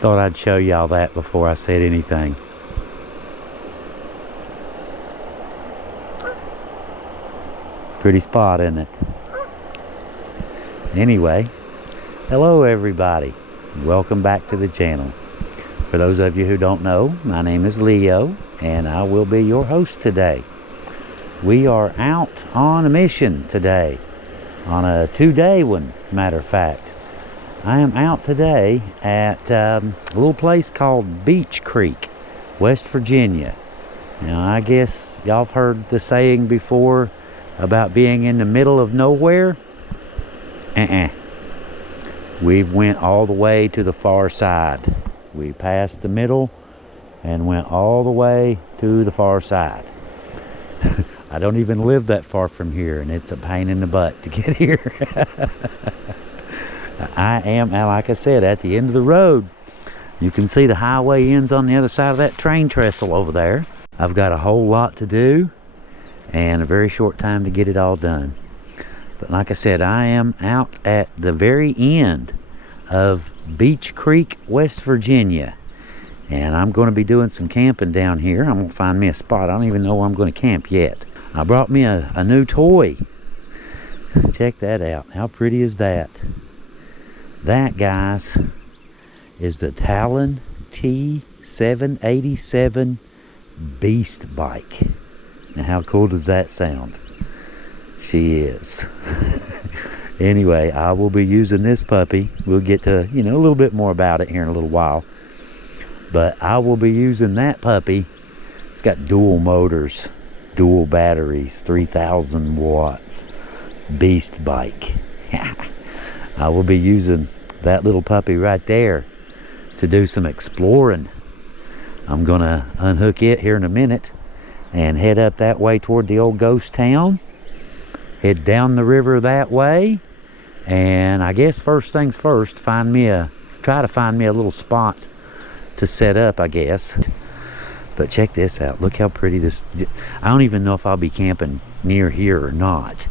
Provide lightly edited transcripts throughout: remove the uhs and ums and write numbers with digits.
Just thought I'd show y'all that before I said anything. Pretty spot, isn't it? Anyway, hello everybody. Welcome back to the channel. For those of you who don't know, my name is Leo, and I will be your host today. We are out on a mission today. On a two-day one, matter of fact. I am out today at a little place called Beach Creek, West Virginia. Now, I guess y'all have heard the saying before about being in the middle of nowhere. We've went all the way to the far side. We passed the middle and went all the way to the far side. I don't even live that far from here, and it's a pain in the butt to get here. I am, like I said, at the end of the road. You can see the highway ends on the other side of that train trestle over there. I've got a whole lot to do and a very short time to get it all done. But like I said, I am out at the very end of Beach Creek, West Virginia. And I'm going to be doing some camping down here. I'm going to find me a spot. I don't even know where I'm going to camp yet. I brought me a new toy. Check that out. How pretty is that? That, guys, is the Talon T787 Beast bike. Now, how cool does that sound? She is. Anyway, I will be using this puppy. We'll get to, a little bit more about it here in a little while. But I will be using that puppy. It's got dual motors, dual batteries, 3,000 watts. Beast bike. I will be using that little puppy right there to do some exploring. I'm gonna unhook it here in a minute and head up that way toward the old ghost town. Head down the river that way, and I guess first things first, try to find me a little spot to set up, I guess. But check this out. Look how pretty this. I don't even know if I'll be camping near here or not.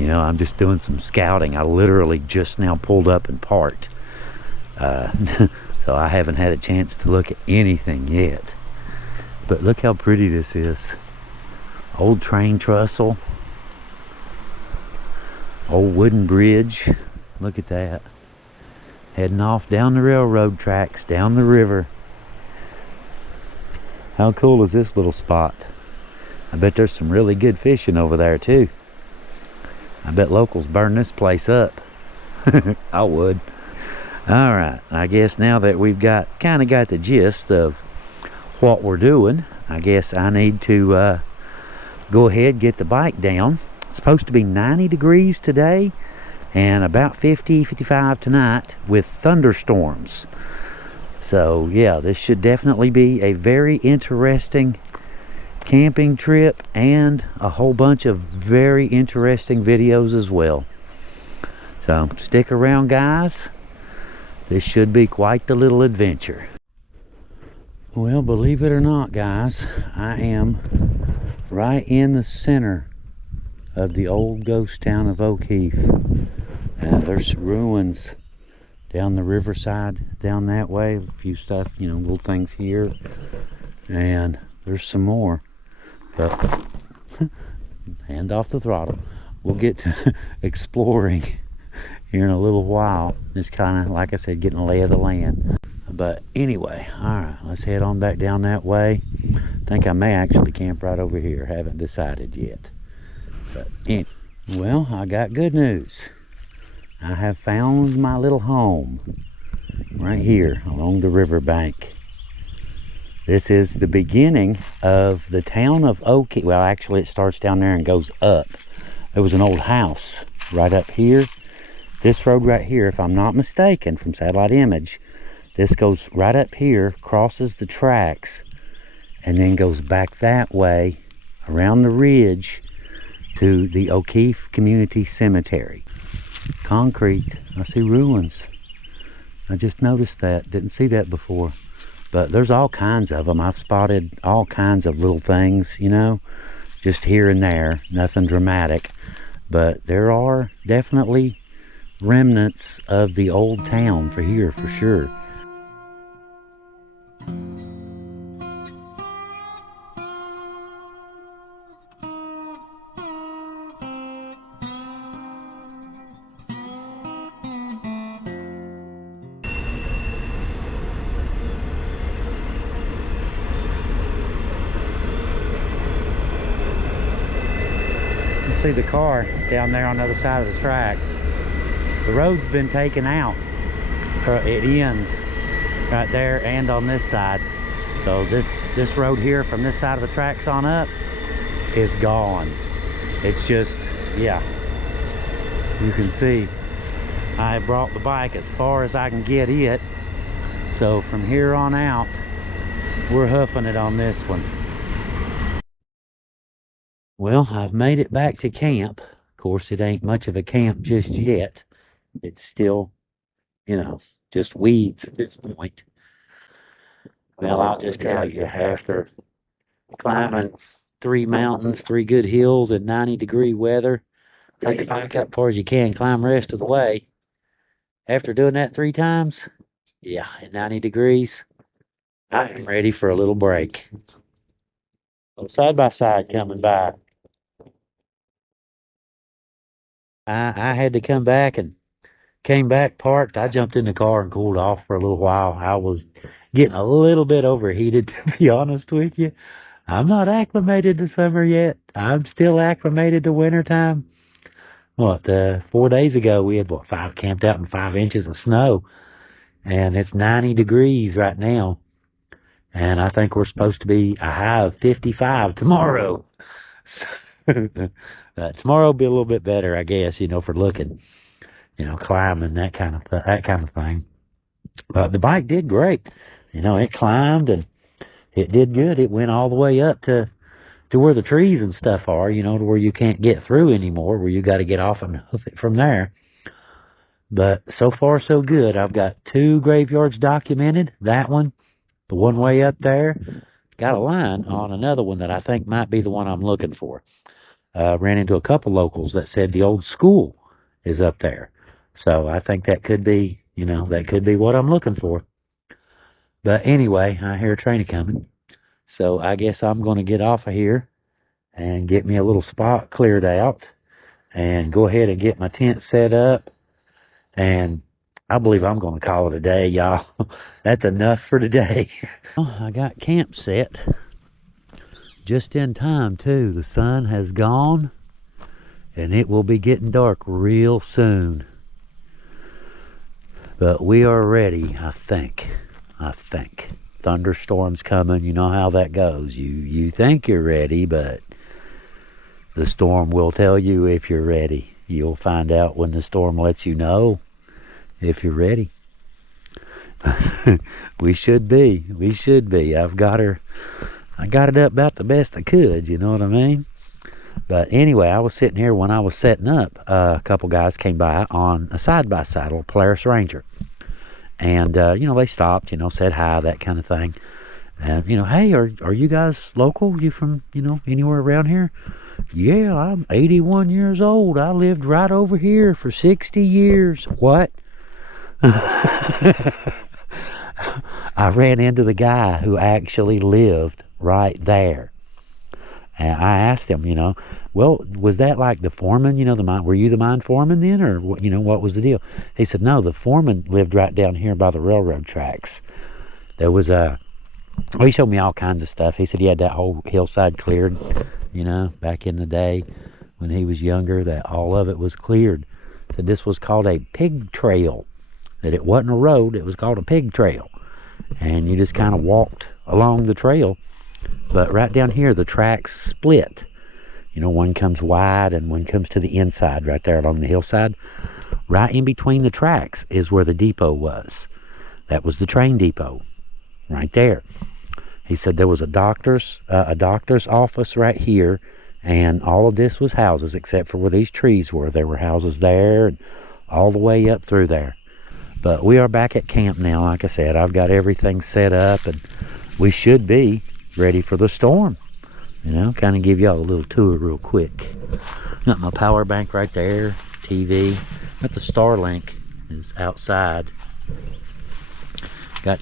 I'm just doing some scouting. I literally just now pulled up and parked. So I haven't had a chance to look at anything yet. But look how pretty this is. Old train trestle. Old wooden bridge. Look at that. Heading off down the railroad tracks, down the river. How cool is this little spot? I bet there's some really good fishing over there too. I bet locals burn this place up. I would. All right, I guess now that we've kind of got the gist of what we're doing, I guess I need to go ahead, get the bike down. It's supposed to be 90 degrees today and about 50, 55 tonight with thunderstorms. So yeah, this should definitely be a very interesting camping trip and a whole bunch of very interesting videos as well. So stick around, guys. This should be quite the little adventure. Well, believe it or not, guys, I am right in the center of the old ghost town of O'Keefe. And there's ruins down the riverside down that way. A few stuff, little things here. And there's some more. But hand off the throttle. We'll get to exploring here in a little while. Just kind of, like I said, getting a lay of the land. But anyway, all right, let's head on back down that way. I think I may actually camp right over here. Haven't decided yet. But well, I got good news. I have found my little home right here along the riverbank. This is the beginning of the town of O'Keefe. Well, actually, it starts down there and goes up. There was an old house right up here. This road right here, if I'm not mistaken, from satellite image, this goes right up here, crosses the tracks, and then goes back that way around the ridge to the O'Keefe Community Cemetery. Concrete. I see ruins. I just noticed that. Didn't see that before. But there's all kinds of them. I've spotted all kinds of little things, just here and there. Nothing dramatic. But there are definitely remnants of the old town for here, for sure. See the car down there on the other side of the tracks. The road's been taken out. It ends right there and on this side. So this road here from this side of the tracks on up is gone. It's just, yeah, you can see I brought the bike as far as I can get it. So from here on out, we're hoofing it on this one. Well, I've made it back to camp. Of course, it ain't much of a camp just yet. It's still, you know, just weeds at this point. Well, I'll just tell you, after climbing 3 mountains, 3 good hills in 90-degree weather, take the bike up as far as you can, climb the rest of the way. After doing that 3 times, yeah, at 90 degrees, I am ready for a little break. Side by side coming by. I had to come back and came back, parked. I jumped in the car and cooled off for a little while. I was getting a little bit overheated, to be honest with you. I'm not acclimated to summer yet. I'm still acclimated to wintertime. 4 days ago, we had, camped out in 5 inches of snow. And it's 90 degrees right now. And I think we're supposed to be a high of 55 tomorrow. Tomorrow will be a little bit better, I guess, for looking, climbing, that kind of thing. But the bike did great. It climbed and it did good. It went all the way up to where the trees and stuff are, to where you can't get through anymore, where you got to get off and hoof it from there. But so far, so good. I've got 2 graveyards documented. That one, the one way up there, got a line on another one that I think might be the one I'm looking for. Ran into a couple locals that said the old school is up there. So I think that could be, that could be what I'm looking for. But anyway, I hear a train coming. So I guess I'm going to get off of here and get me a little spot cleared out and go ahead and get my tent set up. And I believe I'm going to call it a day, y'all. That's enough for today. Well, I got camp set. Just in time, too. The sun has gone, and it will be getting dark real soon. But we are ready, I think. Thunderstorms coming. You know how that goes. You think you're ready, but the storm will tell you if you're ready. You'll find out when the storm lets you know if you're ready. We should be. I got it up about the best I could, you know what I mean? But anyway, I was sitting here when I was setting up. A couple guys came by on a side-by-side, a Polaris Ranger. And, they stopped, said hi, that kind of thing. And, hey, are you guys local? You from, anywhere around here? Yeah, I'm 81 years old. I lived right over here for 60 years. What? I ran into the guy who actually lived right there. And I asked him, well, was that like the foreman, the mine, were you the mine foreman then, or what, what was the deal? He said, no, the foreman lived right down here by the railroad tracks. There was he showed me all kinds of stuff. He said he had that whole hillside cleared, back in the day when he was younger, that all of it was cleared. Said this was called a pig trail, that it wasn't a road, it was called a pig trail. And you just kind of walked along the trail. But right down here, the tracks split. One comes wide and one comes to the inside right there along the hillside. Right in between the tracks is where the depot was. That was the train depot right there. He said there was a doctor's office right here, and all of this was houses except for where these trees were. There were houses there and all the way up through there. But we are back at camp now. Like I said, I've got everything set up, and we should be ready for the storm. Kind of give y'all a little tour real quick. Got my power bank right there, TV. Got the Starlink is outside. Got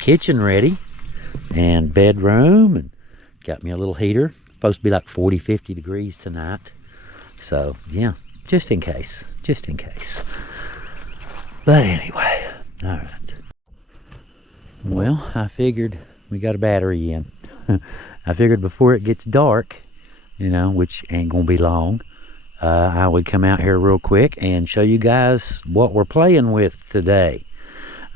kitchen ready and bedroom, and got me a little heater. Supposed to be like 40, 50 degrees tonight. So, yeah, just in case. But anyway, all right. Well, I figured we got a battery in. I figured before it gets dark, which ain't gonna be long, I would come out here real quick and show you guys what we're playing with today.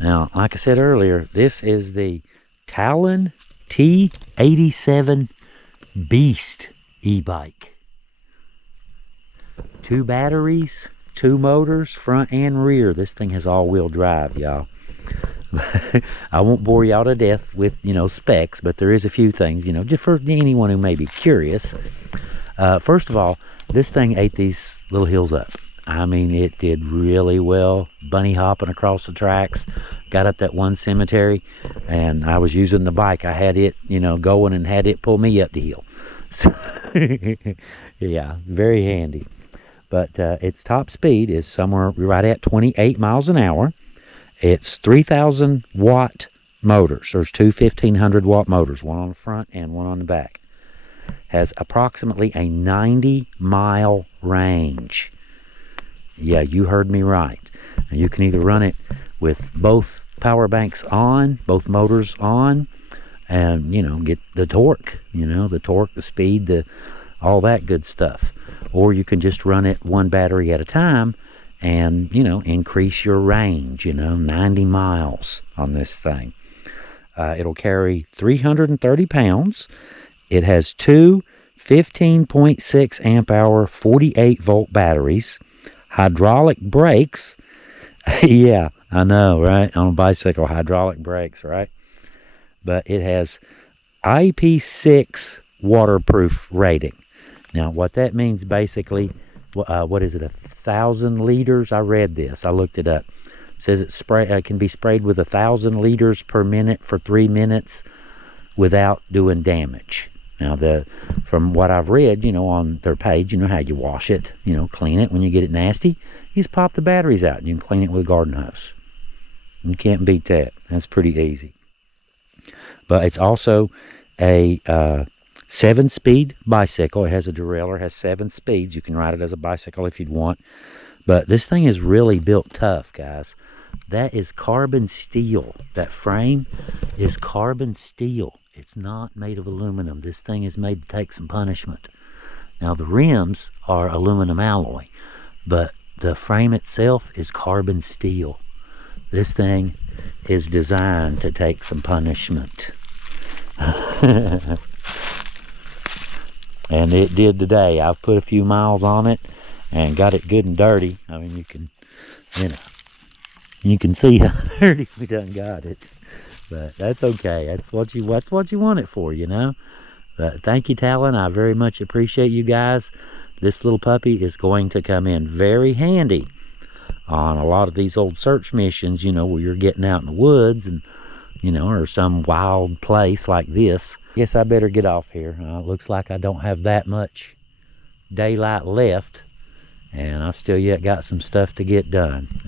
Now, like I said earlier, this is the Talon T787 Beast e-bike. 2 batteries, 2 motors, front and rear. This thing has all-wheel drive, y'all. I won't bore y'all to death with, specs, but there is a few things, just for anyone who may be curious. First of all, this thing ate these little hills up. I mean, it did really well, bunny hopping across the tracks. Got up that one cemetery, and I was using the bike. I had it, going, and had it pull me up the hill. So, yeah, very handy. But its top speed is somewhere right at 28 miles an hour. It's 3,000 watt motors. There's 2 1,500 watt motors, one on the front and one on the back. Has approximately a 90-mile range. Yeah, you heard me right. And you can either run it with both power banks on, both motors on, and, get the torque, the speed, all that good stuff. Or you can just run it one battery at a time and, increase your range, 90 miles on this thing. It'll carry 330 pounds. It has 2 15.6 amp hour 48 volt batteries, hydraulic brakes. Yeah, I know, right? On a bicycle, hydraulic brakes, right? But it has IP6 waterproof rating. Now, what that means basically, what is it, 1,000 liters? I read this. I looked it up. It says it can be sprayed with 1,000 liters per minute for 3 minutes without doing damage. Now, from what I've read, on their page, how you wash it, clean it when you get it nasty. You just pop the batteries out and you can clean it with a garden hose. You can't beat that. That's pretty easy. But it's also a 7-speed bicycle. It has a derailleur, has 7 speeds. You can ride it as a bicycle if you'd want. But this thing is really built tough, guys. That is carbon steel. That frame is carbon steel. It's not made of aluminum. This thing is made to take some punishment. Now, the rims are aluminum alloy, but the frame itself is carbon steel. This thing is designed to take some punishment. And it did today. I've put a few miles on it and got it good and dirty. I mean, you can see how dirty we done got it. But that's okay. That's what you want it for, But thank you, Talon. I very much appreciate you guys. This little puppy is going to come in very handy on a lot of these old search missions, where you're getting out in the woods and, or some wild place like this. Guess I better get off here. Looks like I don't have that much daylight left, and I still yet got some stuff to get done.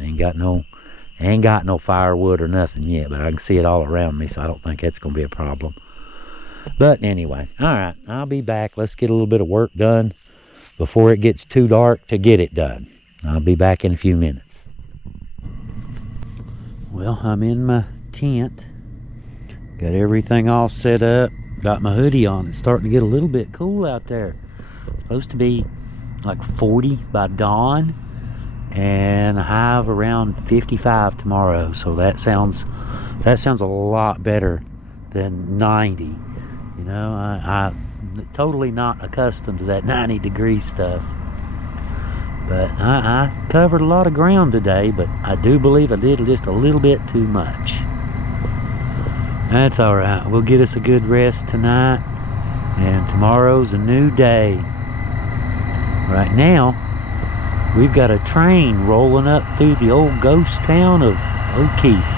Ain't got no firewood or nothing yet, but I can see it all around me, so I don't think that's going to be a problem. But anyway, all right, I'll be back. Let's get a little bit of work done before it gets too dark to get it done. I'll be back in a few minutes. Well, I'm in my tent. Got everything all set up. Got my hoodie on. It's starting to get a little bit cool out there. It's supposed to be like 40 by dawn and a high of around 55 tomorrow. So that sounds a lot better than 90. I'm totally not accustomed to that 90-degree stuff. But I covered a lot of ground today, but I do believe I did just a little bit too much. That's all right. We'll get us a good rest tonight, and tomorrow's a new day. Right now, we've got a train rolling up through the old ghost town of O'Keefe.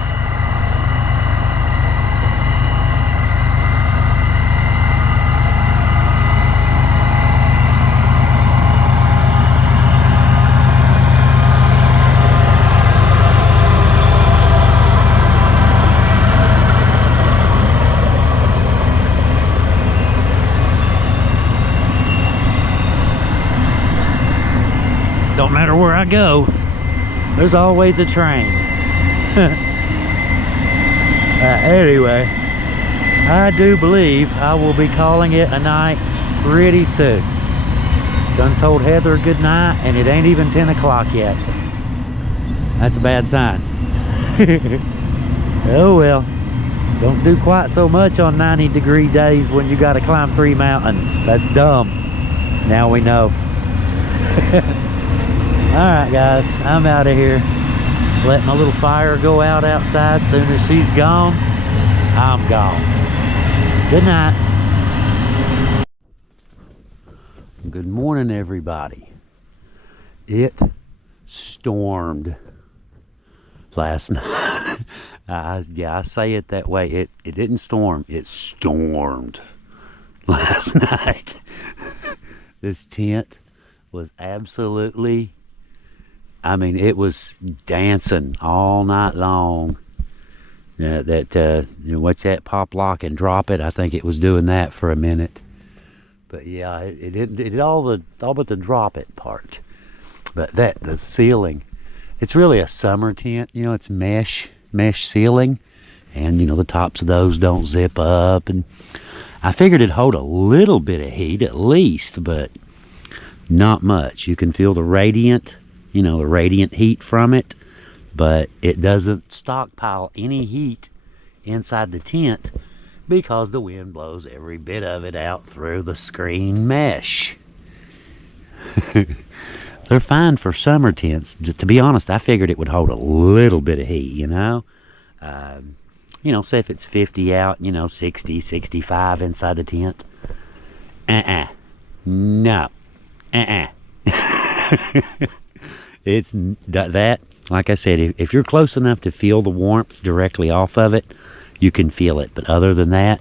Don't matter where I go, there's always a train. Anyway, I do believe I will be calling it a night pretty soon. Done told Heather good night, and it ain't even 10 o'clock yet. That's a bad sign. Oh well. Don't do quite so much on 90-degree days when you got to climb 3 mountains. That's dumb. Now we know. Alright guys, I'm out of here. Let my little fire go out outside. Soon as she's gone, I'm gone. Good night. Good morning, everybody. It stormed last night. Yeah, I say it that way. It didn't storm. It stormed last night. This tent was absolutely, I mean, it was dancing all night long. You know, what's that, pop, lock, and drop it? I think it was doing that for a minute. But yeah, it did all but the drop it part. But the ceiling, it's really a summer tent. You know, it's mesh ceiling, and you know the tops of those don't zip up. And I figured it'd hold a little bit of heat at least, but not much. You can feel the radiant heat from it, but it doesn't stockpile any heat inside the tent because the wind blows every bit of it out through the screen mesh. They're fine for summer tents. To be honest, I figured it would hold a little bit of heat, you know. Say if it's 50 out, 60, 65 inside the tent. No. It's that, like I said, if you're close enough to feel the warmth directly off of it, you can feel it. But other than that,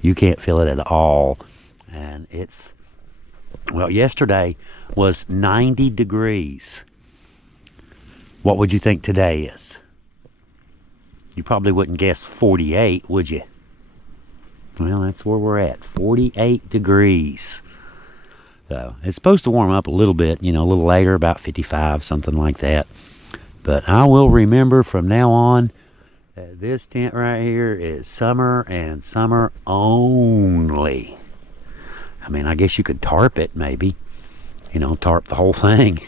you can't feel it at all. And yesterday was 90 degrees. What would you think today is? You probably wouldn't guess 48, would you? Well, that's where we're at, 48 degrees. So it's supposed to warm up a little bit, a little later, about 55, something like that. But I will remember from now on that this tent right here is summer and summer only. I mean, I guess you could tarp it maybe, tarp the whole thing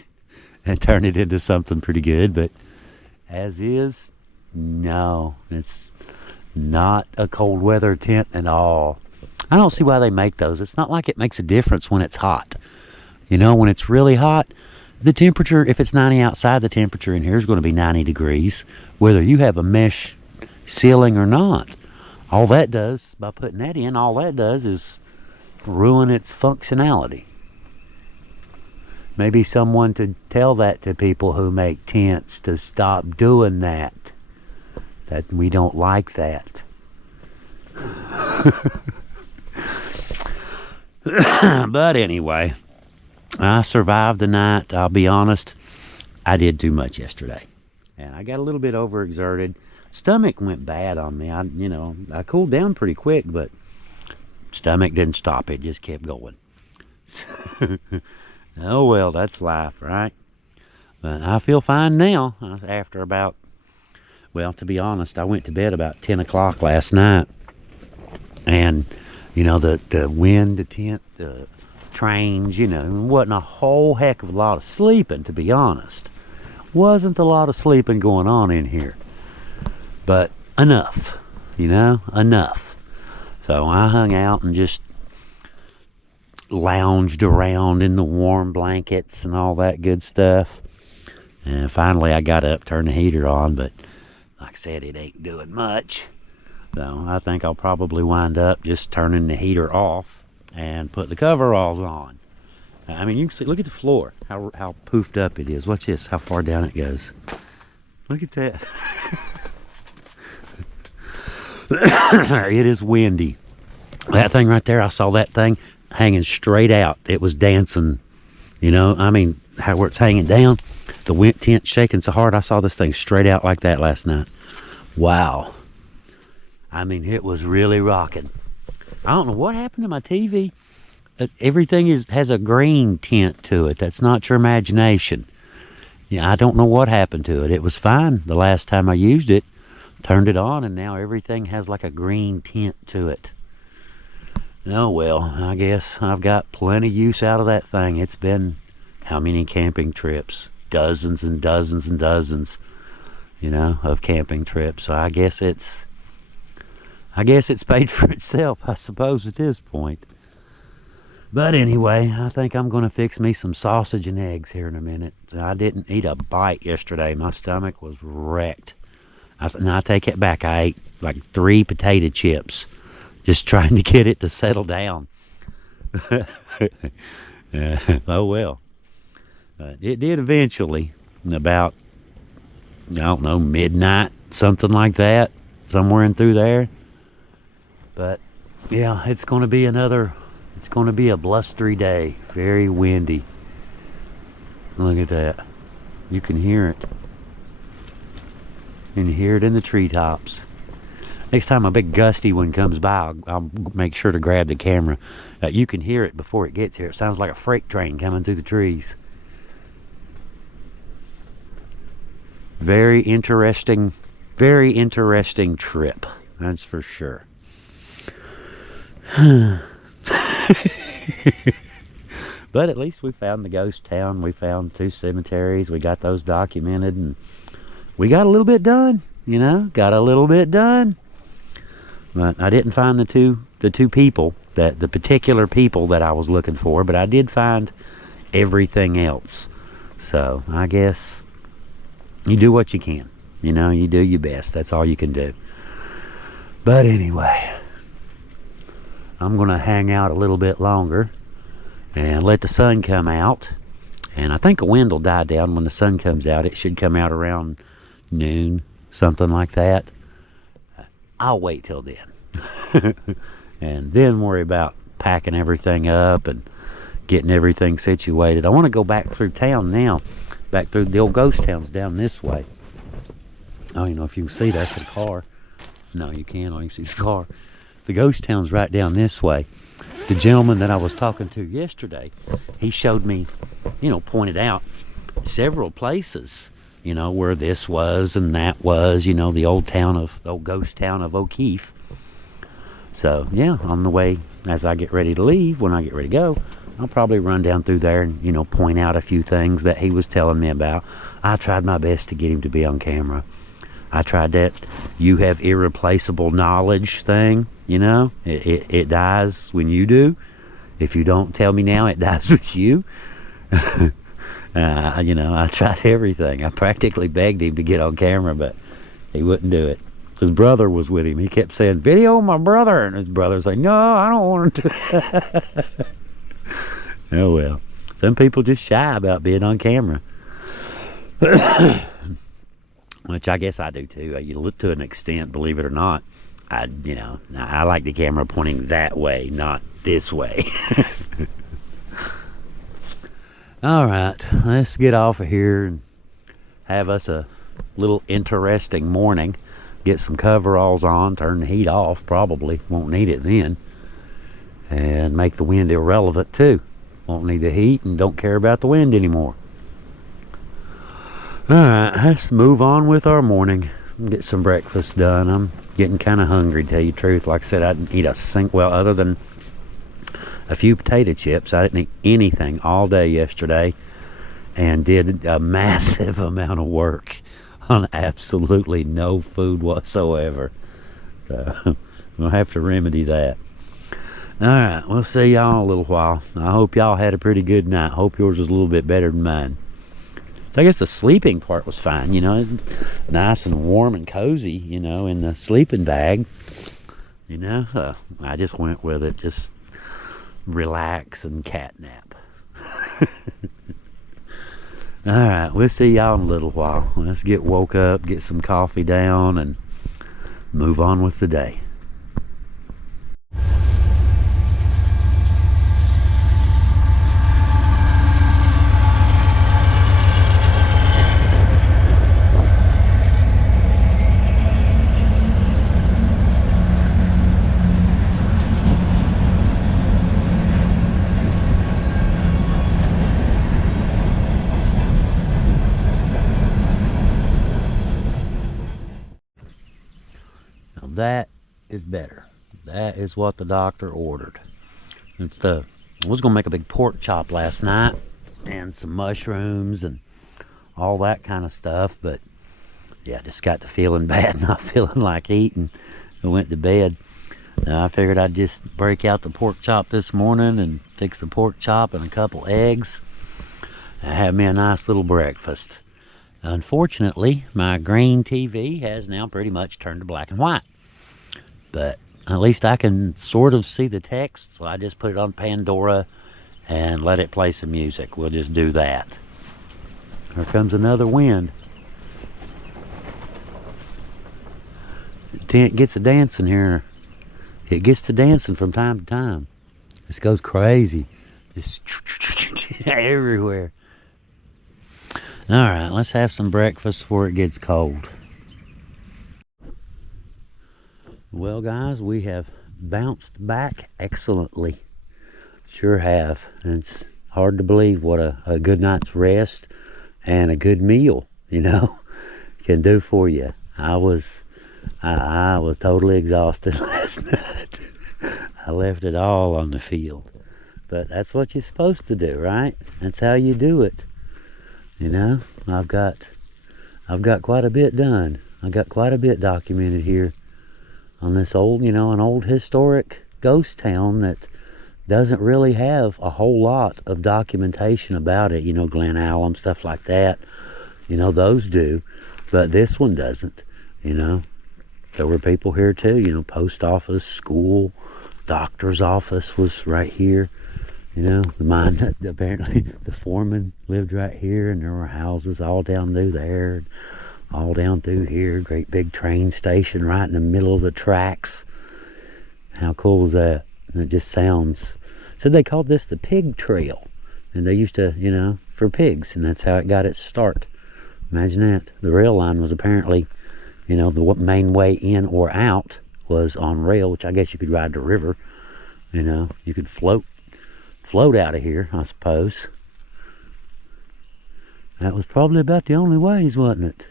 and turn it into something pretty good. But as is, no, it's not a cold weather tent at all. I don't see why they make those. It's not like it makes a difference when it's hot. When it's really hot, the temperature, if it's 90 outside, the temperature in here is going to be 90 degrees, whether you have a mesh ceiling or not. All that does, by putting that in, all that does is ruin its functionality. Maybe someone to tell that to people who make tents to stop doing that. That we don't like that. But anyway, I survived the night. I'll be honest, I did too much yesterday, and I got a little bit overexerted. Stomach went bad on me. I cooled down pretty quick, but stomach didn't stop. It just kept going. Oh well, that's life, right? But I feel fine now. After about, to be honest, I went to bed about 10 o'clock last night, and the wind, the tent, the trains, wasn't a whole heck of a lot of sleeping, to be honest. Wasn't a lot of sleeping going on in here. But enough, enough. So I hung out and just lounged around in the warm blankets and all that good stuff. And finally I got up, turned the heater on, but like I said, it ain't doing much. So I think I'll probably wind up just turning the heater off and put the coveralls on. I mean, you can see, look at the floor, how poofed up it is. Watch this, how far down it goes. Look at that. It is windy. That thing right there, I saw that thing hanging straight out. It was dancing, I mean, where it's hanging down. The wind tent shaking so hard, I saw this thing straight out like that last night. Wow. I mean, it was really rocking. I don't know what happened to my TV. Everything has a green tint to it. That's not your imagination. Yeah, I don't know what happened to it. It was fine the last time I used it. Turned it on, and now everything has like a green tint to it. Oh well, I guess I've got plenty use out of that thing. It's been how many camping trips? Dozens and dozens and dozens, you know, of camping trips. So I guess it's paid for itself, I suppose, at this point. But anyway, I think I'm going to fix me some sausage and eggs here in a minute. I didn't eat a bite yesterday. My stomach was wrecked. I take it back. I ate like 3 potato chips, just trying to get it to settle down. Oh well. It did eventually, about, I don't know, midnight, something like that, somewhere in through there. But yeah, it's going to be a blustery day, very windy. Look at that. You can hear it. And you hear it in the treetops. Next time a big gusty one comes by, I'll make sure to grab the camera. You can hear it before it gets here. It sounds like a freight train coming through the trees. Very interesting trip, that's for sure. But at least we found the ghost town. We found 2 cemeteries. We got those documented, and we got a little bit done, you know, But I didn't find the two people, the particular people that I was looking for, but I did find everything else. So I guess you do what you can, you know, you do your best. That's all you can do. But anyway, I'm going to hang out a little bit longer and let the sun come out. And I think the wind will die down when the sun comes out. It should come out around noon, something like that. I'll wait till then. And then worry about packing everything up and getting everything situated. I want to go back through town now. Back through the old ghost towns down this way. I don't even know if you can see that for the car. No, you can't. All you can see is the car. The ghost town's right down this way. The gentleman that I was talking to yesterday, he showed me, you know, pointed out several places, you know, where this was and that was, you know, the old ghost town of O'Keefe. So yeah, on the way, as I get ready to leave, when I get ready to go, I'll probably run down through there and, you know, point out a few things that he was telling me about. I tried my best to get him to be on camera. I tried that you have irreplaceable knowledge thing, you know. It dies when you do. If you don't tell me now, it dies with you. You know, I tried everything. I practically begged him to get on camera, but he wouldn't do it. His brother was with him. He kept saying, "Video my brother," and his brother's like, "No, I don't want to." Oh well, some people just shy about being on camera. Which I guess I do too. You look to an extent, believe it or not. I like the camera pointing that way, not this way. All right, let's get off of here and have us a little interesting morning. Get some coveralls on, turn the heat off, probably won't need it then, and make the wind irrelevant too. Won't need the heat and don't care about the wind anymore. Alright, let's move on with our morning. Get some breakfast done. I'm getting kind of hungry, to tell you the truth. Like I said, I didn't eat other than a few potato chips. I didn't eat anything all day yesterday and did a massive amount of work on absolutely no food whatsoever. We'll have to remedy that. Alright, we'll see y'all in a little while. I hope y'all had a pretty good night. Hope yours was a little bit better than mine. So I guess the sleeping part was fine, you know, nice and warm and cozy, you know, in the sleeping bag. You know, I just went with it, just relax and cat nap. All right, we'll see y'all in a little while. Let's get woke up, get some coffee down, and move on with the day. That is better. That is what the doctor ordered. I was gonna make a big pork chop last night and some mushrooms and all that kind of stuff, but yeah, just got to feeling bad, not feeling like eating. I went to bed. I figured I'd just break out the pork chop this morning and fix the pork chop and a couple eggs and have me a nice little breakfast. Unfortunately, my green TV has now pretty much turned to black and white, but at least I can sort of see the text, so I just put it on Pandora and let it play some music. We'll just do that. Here comes another wind. The tent gets a dancing here. It gets to dancing from time to time. This goes crazy. Just everywhere. All right, let's have some breakfast before it gets cold. Well, guys, we have bounced back excellently. Sure have. And it's hard to believe what a good night's rest and a good meal, can do for you. I was totally exhausted last night. I left it all on the field. But that's what you're supposed to do, right? That's how you do it. I've got quite a bit done. I got quite a bit documented here on this old, an old historic ghost town that doesn't really have a whole lot of documentation about it. Glen Alum, stuff like that. Those do, but this one doesn't. There were people here too, post office, school, doctor's office was right here. Apparently the foreman lived right here, and there were houses all down through there, all down through here. Great big train station right in the middle of the tracks. How cool is that? And it just sounds, so they called this the pig trail, and they used to, for pigs, and that's how it got its start. Imagine that. The rail line was apparently, the main way in or out was on rail, which I guess you could ride the river. You could float out of here, I suppose. That was probably about the only ways, wasn't it?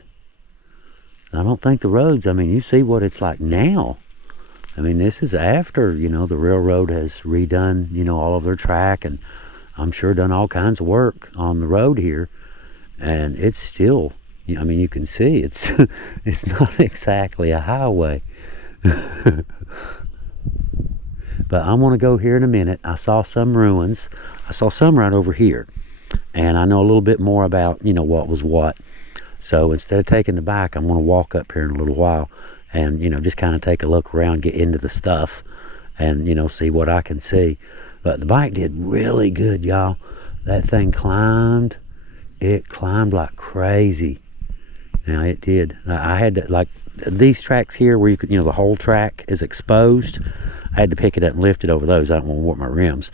I don't think the roads, you see what it's like now. This is after, the railroad has redone, all of their track, and I'm sure done all kinds of work on the road here. And it's still, you can see it's it's not exactly a highway. But I'm going to go here in a minute. I saw some ruins. I saw some right over here. And I know a little bit more about, what was what. So instead of taking the bike, I'm going to walk up here in a little while and, just kind of take a look around, get into the stuff and, see what I can see. But the bike did really good, y'all. That thing climbed. It climbed like crazy. Now, it did. I had to, like, these tracks here where you could, the whole track is exposed. I had to pick it up and lift it over those. I don't want to warp my rims.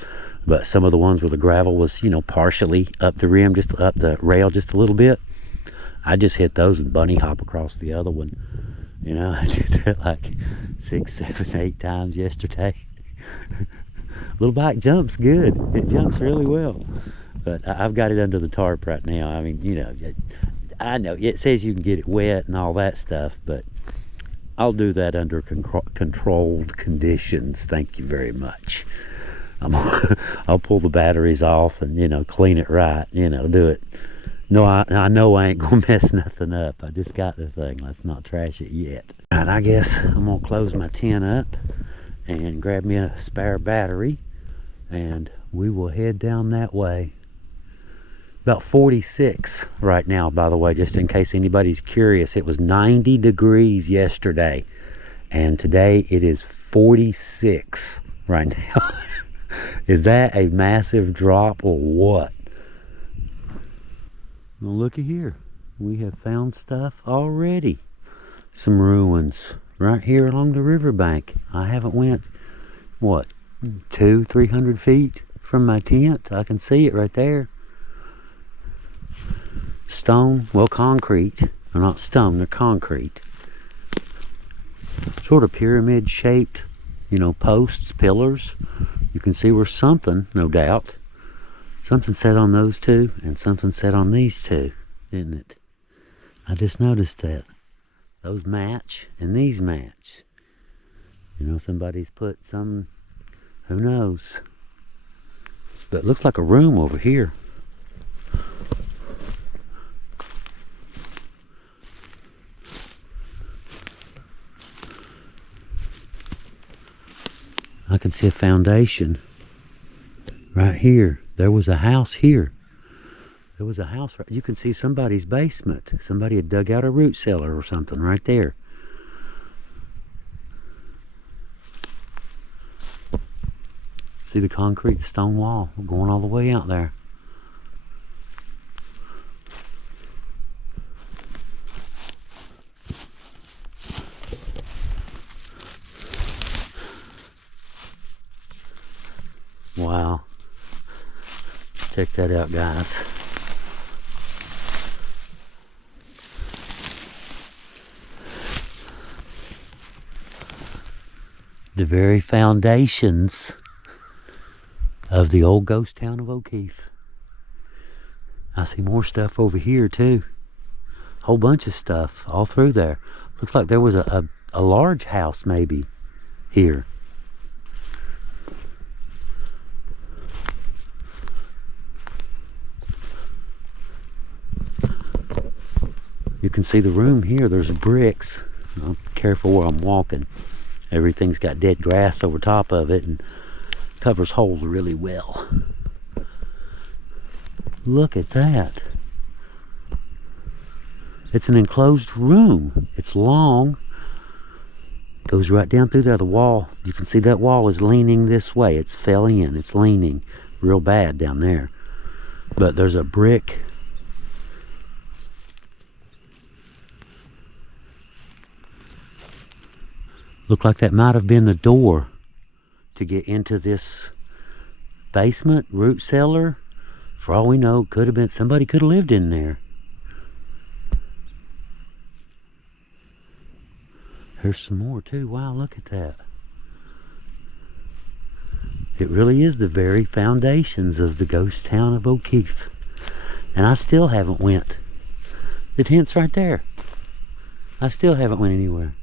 But some of the ones where the gravel was, partially up the rim, just up the rail just a little bit, I just hit those and bunny hop across the other one. I did that like 6, 7, 8 times yesterday. Little bike jumps good. It jumps really well. But I've got it under the tarp right now. I know it says you can get it wet and all that stuff, but I'll do that under controlled conditions. Thank you very much. I'll pull the batteries off and, clean it right, do it. No, I know I ain't gonna mess nothing up. I just got the thing. Let's not trash it yet. All right, I guess I'm gonna close my tent up and grab me a spare battery, and we will head down that way. About 46 right now, by the way, just in case anybody's curious. It was 90 degrees yesterday, and today it is 46 right now. Is that a massive drop or what? Well, looky here. We have found stuff already. Some ruins right here along the riverbank. I haven't went, 200-300 feet from my tent. I can see it right there. Stone, concrete. They're not stone, they're concrete. Sort of pyramid shaped, posts, pillars. You can see where something, no doubt, something sat on those two and something sat on these two, didn't it? I just noticed that. Those match and these match. Somebody's put some, who knows? but it looks like a room over here. I can see a foundation right here. There was a house here. There was a house right. You can see somebody's basement. Somebody had dug out a root cellar or something right there. See the concrete stone wall going all the way out there. Wow. Check that out, guys. The very foundations of the old ghost town of O'Keefe. I see more stuff over here too. Whole bunch of stuff all through there. Looks like there was a large house maybe here. You can see the room here. There's bricks. I'm careful where I'm walking. Everything's got dead grass over top of it and covers holes really well. Look at that. It's an enclosed room. It's long. Goes right down through there. The wall, you can see that wall is leaning this way. It's fell in. It's leaning real bad down there. But there's a brick. Looked like that might have been the door to get into this basement, root cellar. For all we know, could have been somebody could have lived in there. There's some more too. Wow, look at that. It really is the very foundations of the ghost town of O'Keefe. And I still haven't went. The tent's right there. I still haven't went anywhere.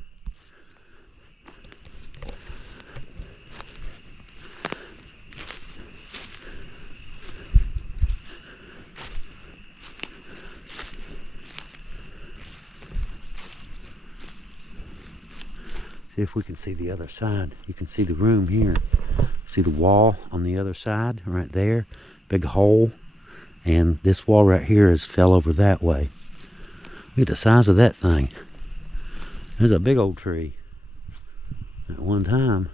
See if we can see the other side. You can see the room here. See the wall on the other side right there. Big hole. And this wall right here has fell over that way. Look at the size of that thing. There's a big old tree at one time.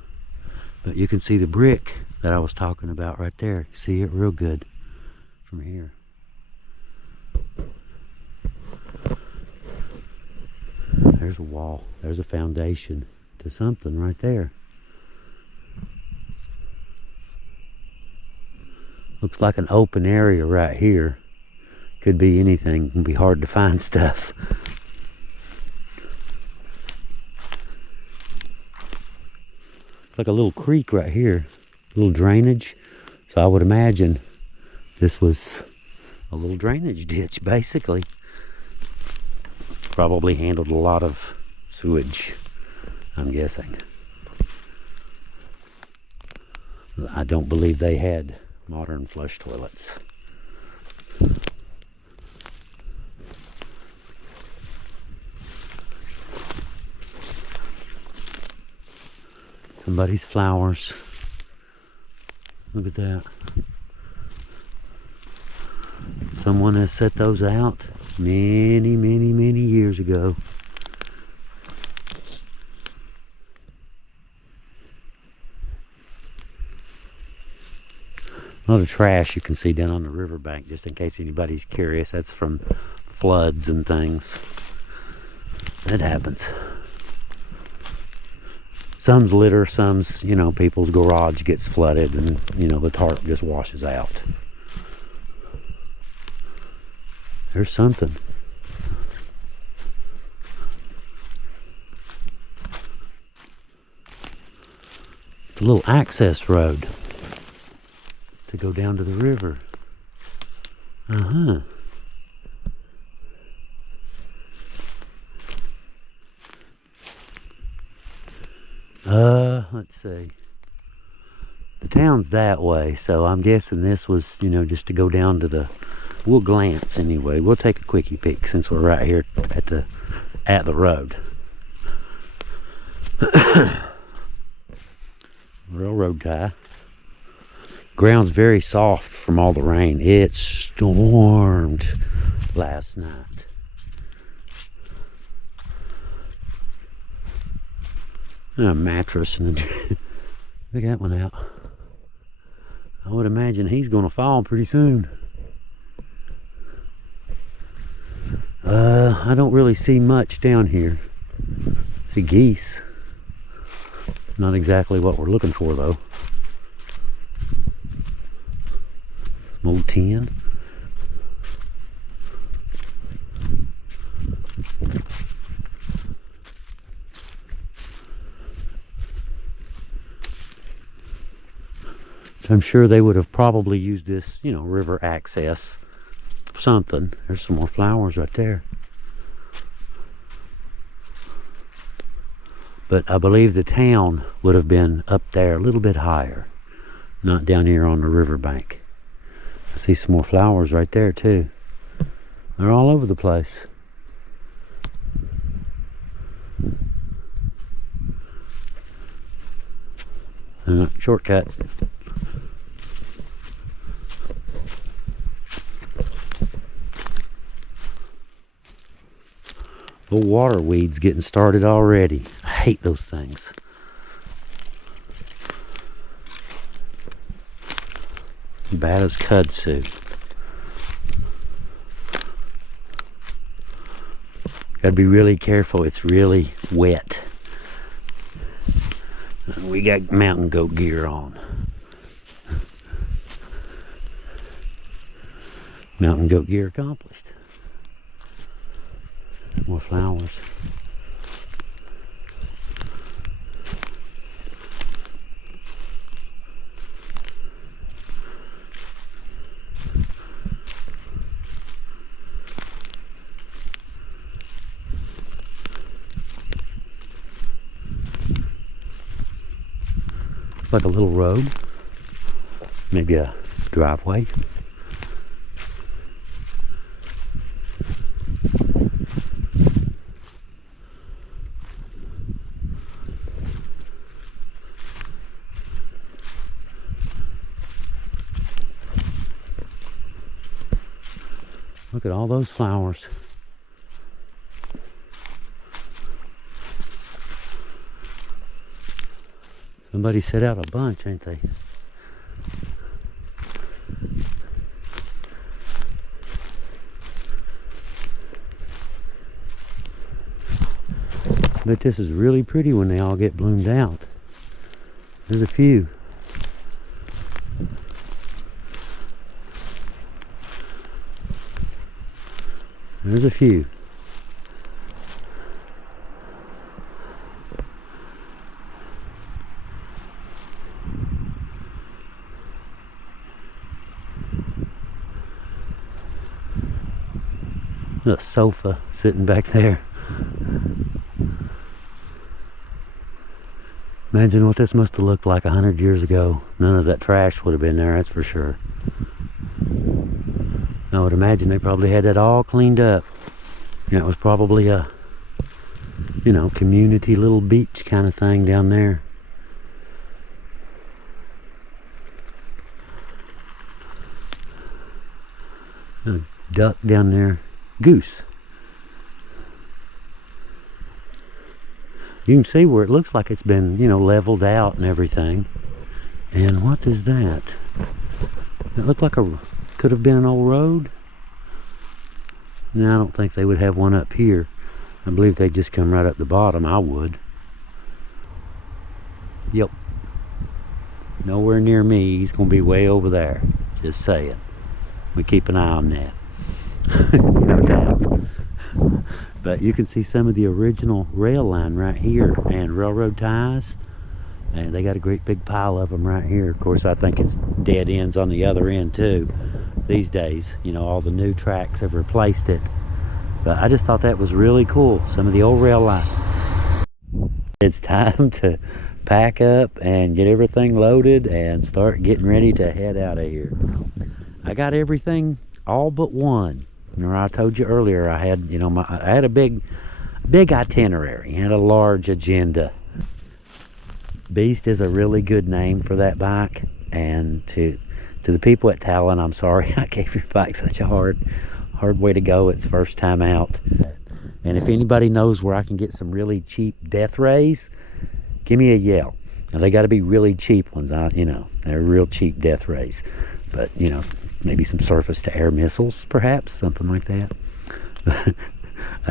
But you can see the brick that I was talking about right there. See it real good from here. There's a wall. There's a foundation to something right there. Looks like an open area right here. Could be anything. It can be hard to find stuff. It's like a little creek right here. A little drainage. So I would imagine this was a little drainage ditch basically. Probably handled a lot of sewage, I'm guessing. I don't believe they had modern flush toilets. Somebody's flowers. Look at that. Someone has set those out many, many, many years ago. A lot of trash you can see down on the riverbank, just in case anybody's curious. That's from floods and things. That happens. Some's litter, some's, you know, people's garage gets flooded and, you know, the tarp just washes out. There's something. It's a little access road to go down to the river. Let's see. The town's that way, so I'm guessing this was, you know, just to go down to the, we'll glance anyway. We'll take a quickie peek since we're right here at the road. Railroad tie. Ground's very soft from all the rain. It stormed last night. And a mattress and look that one out. I would imagine he's gonna fall pretty soon. I don't really see much down here. See geese. Not exactly what we're looking for though. Some old tin. I'm sure they would have probably used this, you know, river access, something. There's some more flowers right there. But I believe the town would have been up there a little bit higher, not down here on the riverbank. I see some more flowers right there too. They're all over the place. Shortcut. The water weeds getting started already. I hate those things. Bad as kudzu. Gotta be really careful. It's really wet. We got mountain goat gear on. Mountain goat gear accomplished. More flowers. Like a little road, maybe a driveway. Look at all those flowers. Somebody set out a bunch, ain't they? But this is really pretty when they all get bloomed out. There's a few. There's a few. A sofa sitting back there. Imagine what this must have looked like 100 years ago. None of that trash would have been there, that's for sure. I would imagine they probably had that all cleaned up. And it was probably a, you know, community little beach kind of thing down there. A duck down there. Goose. You can see where it looks like it's been, you know, leveled out and everything. And what is that? It looked like could have been an old road. No, I don't think they would have one up here. I believe they'd just come right up the bottom. I would. Yep. Nowhere near me. He's going to be way over there. Just saying. We keep an eye on that. No doubt. But you can see some of the original rail line right here and railroad ties, and they got a great big pile of them right here. Of course, I think it's dead ends on the other end too these days. You know, all the new tracks have replaced it, but I just thought that was really cool. Some of the old rail lines. It's time to pack up and get everything loaded and start getting ready to head out of here. I got everything all but one. Remember I told you earlier I had, you know, I had a big itinerary, I had a large agenda. Beast is a really good name for that bike, and to the people at Talon, I'm sorry I gave your bike such a hard way to go. It's first time out. And if anybody knows where I can get some really cheap death rays, give me a yell. Now they got to be really cheap ones. You know, they're real cheap death rays, but you know, maybe some surface to air missiles, perhaps something like that.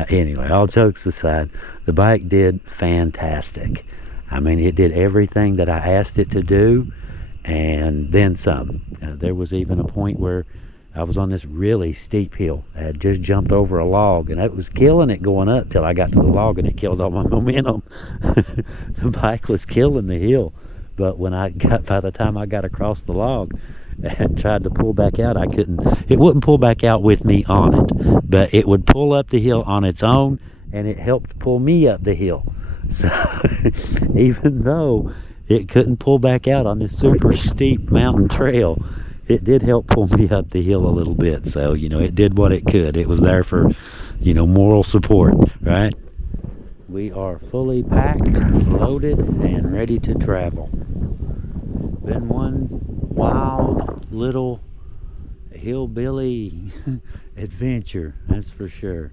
Anyway, all jokes aside, the bike did fantastic. I mean, it did everything that I asked it to do, and then some. There was even a point where I was on this really steep hill. I had just jumped over a log, and it was killing it going up till I got to the log, and it killed all my momentum. The bike was killing the hill, but by the time I got across the log and tried to pull back out, I couldn't. It wouldn't pull back out with me on it, but it would pull up the hill on its own, and it helped pull me up the hill. So even though it couldn't pull back out on this super steep mountain trail, it did help pull me up the hill a little bit. So, you know, it did what it could. It was there for, you know, moral support, right? We are fully packed, loaded, and ready to travel. Been one wild little hillbilly adventure, that's for sure.